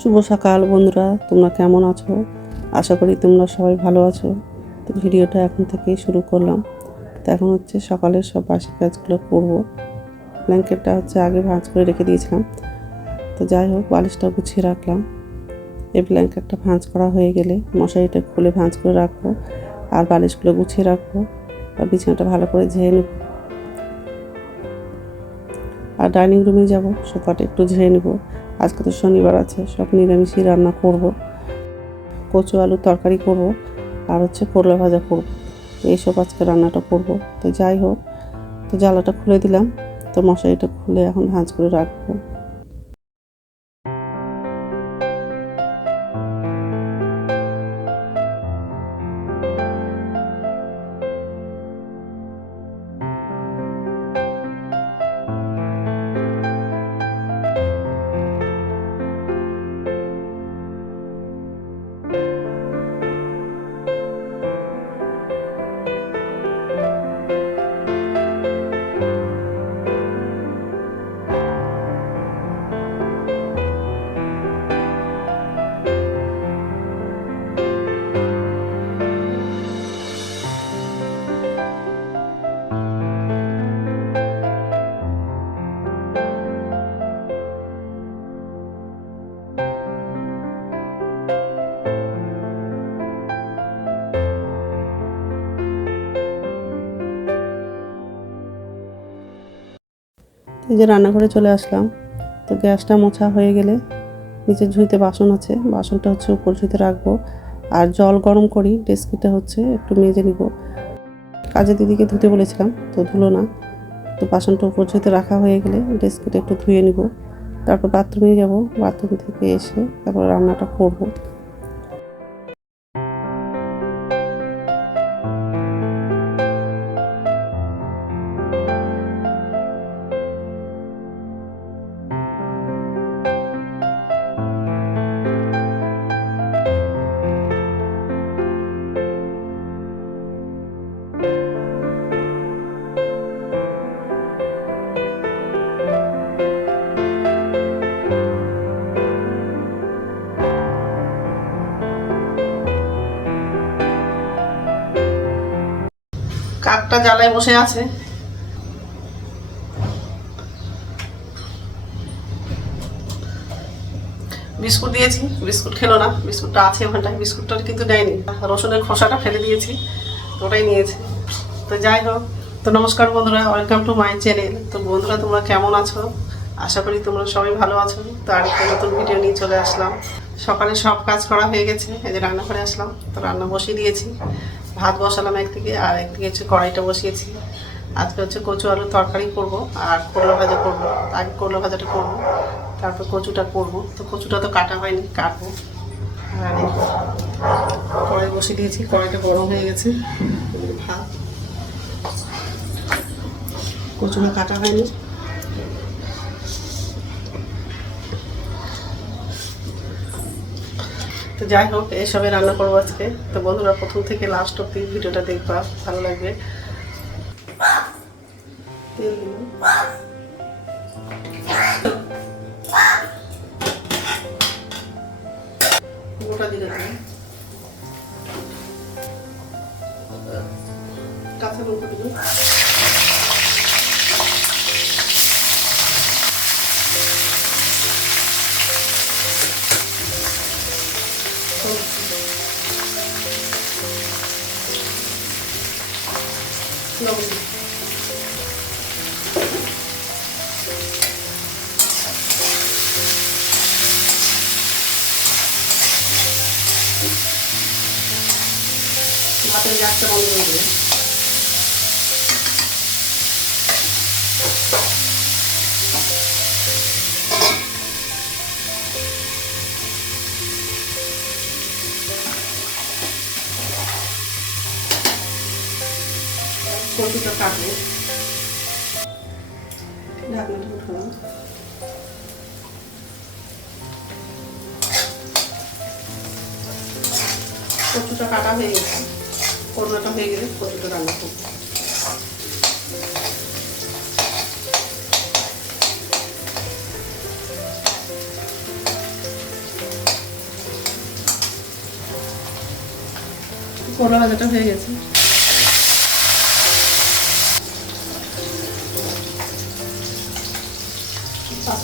শুভ সকাল বন্ধুরা, তোমরা কেমন আছো? আশা করি তোমরা সবাই ভালো আছো। তো ভিডিওটা এখন থেকেই শুরু করলাম। তো এখন হচ্ছে সকালের সব বাসি কাজগুলো করব। ব্ল্যাঙ্কেটটা হচ্ছে আগে ভাঁজ করে রেখে দিয়েছিলাম। তো যাই হোক বালিশটা গুছিয়ে রাখলাম। এই ব্ল্যাঙ্কেটটা ভাঁজ করা হয়ে গেলে মশারিটা খুলে ভাঁজ করে রাখব আর বালিশগুলো গুছিয়ে রাখব আর বিছানাটা ভালো করে ঝেয়ে নেব। আর ডাইনিং রুমে যাব, সোফাটা একটু ঝেয়ে নেব। আজকে তো শনিবার আছে, সব নিরামিষই রান্না করব। কচু আলু তরকারি করব আর হচ্ছে করলা ভাজা করব। এইসব আজকে রান্নাটা করব। তো যাই হোক, তো জ্বালাটা খুলে দিলাম। তো মশারিটা খুলে এখন ভাঁজ করে রাখব। এই যে রান্নাঘরে চলে আসলাম, তো গ্যাসটা মোছা হয়ে গেলে নিচে ঝুঁইতে বাসন আছে, বাসনটা হচ্ছে উপর ঝুঁইতে রাখব। আর জল গরম করি ডেস্কিটা হচ্ছে একটু মেজে নিব। কাজে দিদিকে ধুতে বলেছিলাম, তো ধুলো না। তো বাসনটা উপর ঝুঁইতে রাখা হয়ে গেলে ডেস্কিটা একটু ধুয়ে নিব। তারপর বাথরুমে যাব বাথরুম থেকে এসে তারপর রান্নাটা করব। কাকটা জ্বালায় বসে আছে। বিস্কুট দিয়েছি। বিস্কুট খেলো না। বিস্কুটটা আছে ওখানটায়। বিস্কুটটা কিন্তু দেয়নি। রসুনের খোসাটা ফেলে দিয়েছি। ওটাই নিয়েছে। তো যাই হোক, তো নমস্কার বন্ধুরা। ওয়েলকাম টু মাই চ্যানেল তো বন্ধুরা, তোমরা কেমন আছো? আশা করি তোমরা সবাই ভালো আছো। তো আরেকটা নতুন ভিডিও নিয়ে চলে আসলাম। সকালে সব কাজ করা হয়ে গেছে। এই যে রান্না করে আসলাম। তো রান্না বসিয়ে দিয়েছি। ভাত বসালাম একদিকে, আর একদিকে হচ্ছে কড়াইটা বসিয়েছি। আজকে হচ্ছে কচু আলুর তরকারি করব, আর করলা ভাজা করব। আগে করলা ভাজাটা করব, তারপর কচুটা করব। তো কচুটা তো কাটা হয়নি, কাটবো। আর কড়াই বসিয়ে দিয়েছি, কড়াইটা গরম হয়ে গেছে। ভাত। কচুটা কাটা হয়নি। তো যাই হোক, এসবে রান্না করব আজকে। তো বন্ধুরা, প্রথম থেকে লাস্ট অব্দি ভিডিওটা দেখবা, ভালো লাগবে। তেল লবণ দিলাম। ভাতের গ্যাসটা বন্ধ কচুটা কাটবো। ঢাকনাটা উঠালাম। কচুটা কাটা হয়ে গেছে। কর্মাটা হয়ে গেলে কচুটা রান্না করব। করলা ভাজাটা হয়ে গেছে।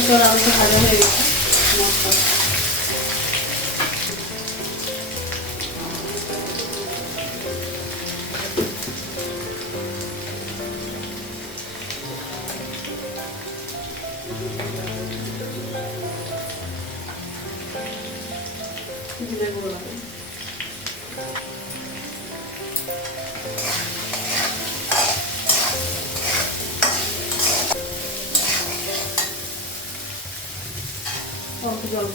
প্রচুর আলুটা ভাজা হয়ে গেছে মশলা জিরে গুঁড়ো জল।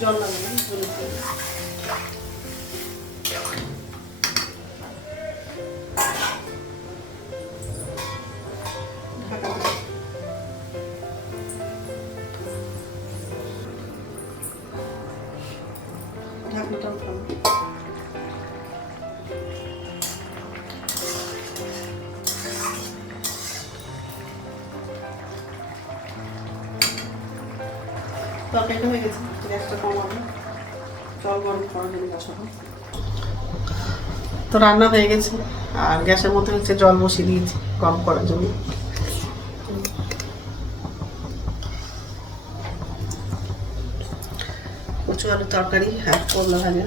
জল লাগবে। ঢাকা ঢাকনাটা উঠাবো হয়ে গেছে। গ্যাসটা জল গরম করার জন্য তো রান্না হয়ে গেছে। আর গ্যাসের মধ্যে হচ্ছে জল বসিয়ে দিয়েছি গরম করার জন্য। কচু আলু তরকারি আর করলা ভাজা।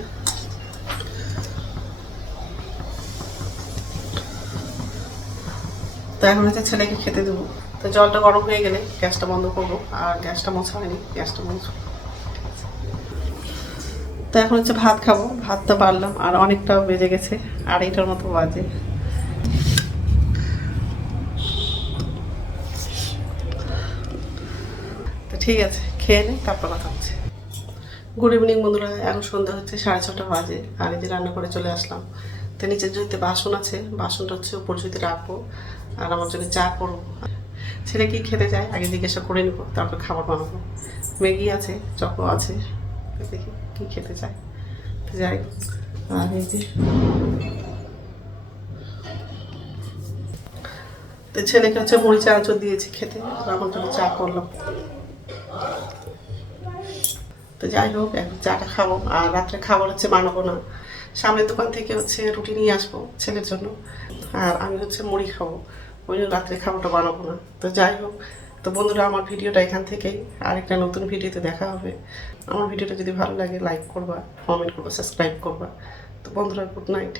তো এখন হচ্ছে ছেলেকে খেতে দেবো। তো জলটা গরম হয়ে গেলে গ্যাসটা বন্ধ করব। আর গ্যাসটা মোছা হয়নি, গ্যাসটা বন্ধ। তো এখন হচ্ছে ভাত খাব। ভাতটা পারলাম, আর অনেকটাও বেজে গেছে, আড়াইটার মতো বাজে। তো ঠিক আছে, খেয়ে নে, তারপর কথা হচ্ছে। গুড ইভিনিং বন্ধুরা, এখন সন্ধ্যা হচ্ছে সাড়ে ছটা বাজে, আর এই যে রান্না করে চলে আসলাম। তো নিচের জুড়িতে বাসন আছে, বাসনটা হচ্ছে উপর জুড়িতে রাখব, আর আমার জন্য চা করব। ছেলে কি খেতে চায় আগে জিজ্ঞাসা করে নিবো, তারপর খাবার বানাবো। ম্যাগি আছে, চকো আছে, দেখি কি খেতে চায়। তো যাই আর এই যে তো ছেলেকে হচ্ছে মুড়ি, চানাচুর দিয়েছি খেতে, আর আমার চা করলাম। তো যাই হোক, এখন চাটা খাব, আর রাত্রে খাবার হচ্ছে বানাবো না। সামনের দোকান থেকে হচ্ছে রুটি নিয়ে আসব ছেলের জন্য, আর আমি হচ্ছে মুড়ি খাব। ওই জন্য রাত্রে খাবারটা বানাবো না। তো যাই হোক, তো বন্ধুরা, আমার ভিডিওটা এখান থেকেই। আরেকটা নতুন ভিডিওতে দেখা হবে। আমার ভিডিওটা যদি ভালো লাগে লাইক করবা কমেন্ট করবা সাবস্ক্রাইব করবা। তো বন্ধুরা গুড নাইট